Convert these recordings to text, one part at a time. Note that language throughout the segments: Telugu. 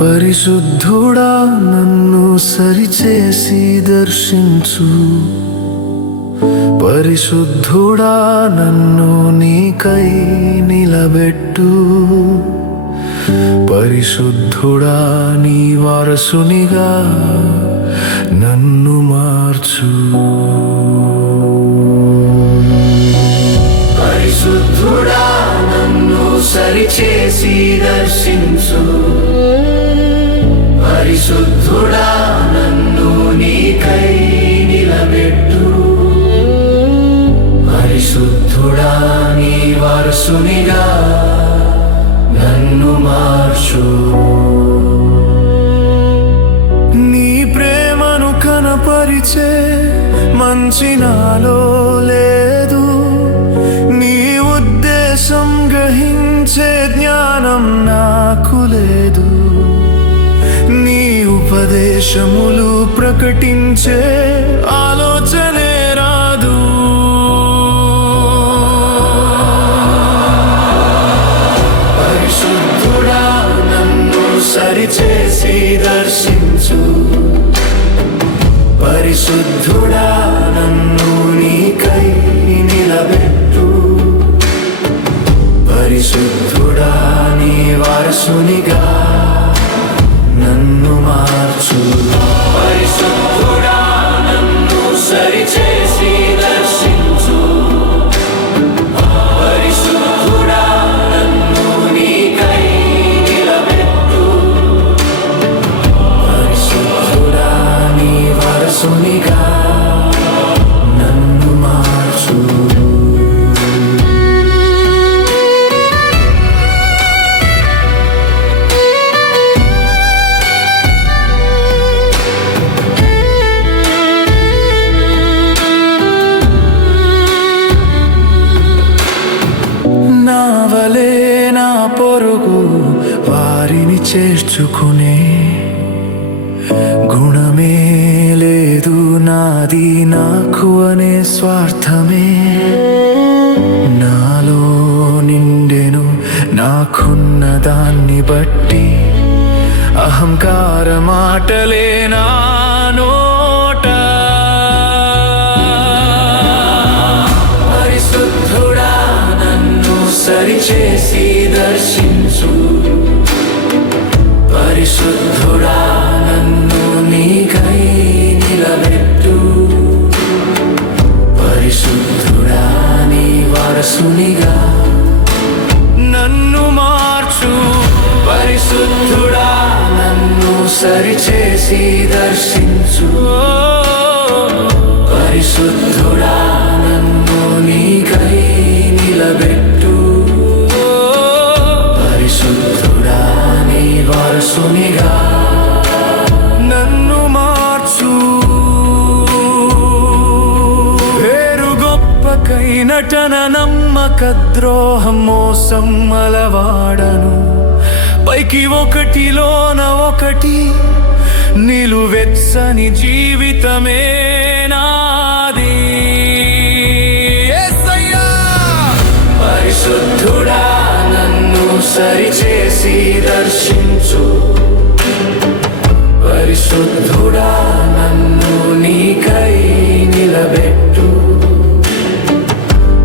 పరిశుద్ధుడా నన్ను సరిచేసి దర్శించు, పరిశుద్ధుడా నన్ను నీకై నిలబెట్టు, పరిశుద్ధుడా నీ వారసునిగా నన్ను మార్చు. పరిశుద్ధుడా నన్ను సరిచేసి దర్శించు, పరిశుద్ధుడా నన్ను నీకై నిలబెట్టు, పరిశుద్ధుడా నీ వారసునిగా నన్ను మార్చు. నీ ప్రేమను కనపరిచే మంచి నాలో లేదు, నీ ఉద్దేశం గ్రహించే జ్ఞానం నాకు లేదు, నీ ఉపదేశములు ప్రకటించే ఆలోచనే రాదు. పరిశుద్ధుడా నన్ను సరిచేసి దర్శించు, పరిశుద్ధుడా నన్ను నీకై నిలబెట్టు, పరిశుద్ధుడా నీ వారసునిగా నన్ను మార్చు. పరిశుద్ధుడా నన్ను సరిచేసి దర్శించు, పరిశుద్ధుడా నన్ను నీకై నిలబెట్టు, పరిశుద్ధుడా నీ వారసునిగా నన్ను మార్చు. నా పొరుగు వారిని చేర్చుకునే గుణమే లేదు నాది నాకు అనే స్వార్థమే నాలో నిండెను. నాకున్న దాన్ని బట్టి అహంకార మాటలే నా నోట. పరిశుద్ధుడా నన్ను సరిచేసి దర్శించు, పరిశుద్ధుడా నన్ను నీకై నిలబెట్టు, పరిశుద్ధుడా నీ వారసునిగా నన్ను మార్చు. పరిశుద్ధుడా నన్ను సరిచేసి దర్శించు, పరిశుద్ధుడా నన్ను నీకై నిలబెట్టు, పరిశుద్ధుడా నీ వారసునిగా నన్ను మార్చు. పేరు గొప్పకై నటన నమ్మక ద్రోహం మోసం అలవాడను, పైకి ఒకటిలోన ఒకటి నిలువెచ్చని జీవితమే నాది. పరిశుద్ధుడా నన్ను సరిచేసి దర్శించు, పరిశుద్ధుడా నన్ను నీకై నిలబెట్టు,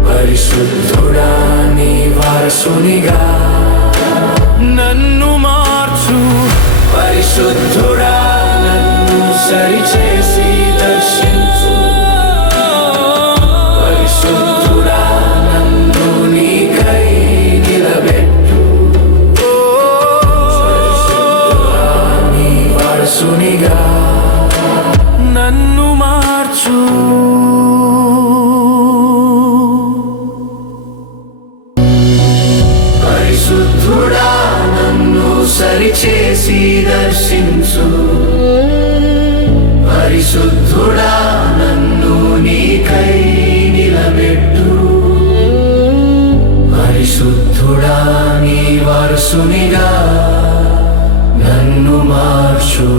పరిశుద్ధుడా నీ వారసునిగా నన్ను మార్చు. పరిశుద్ధుడా నన్ను సరిచేసి దర్శించు, పరిశుద్ధుడా నన్ను నీకై నిలబెట్టు, పరిశుద్ధుడా నీ వారసునిగా నన్ను మార్చు. పరిశుద్ధుడా నన్ను సరిచేసి దర్శించు, పరిశుద్ధుడా నన్ను నీకై నిలబెట్టు, పరిశుద్ధుడా నీ వారసునిగా నన్ను మార్చు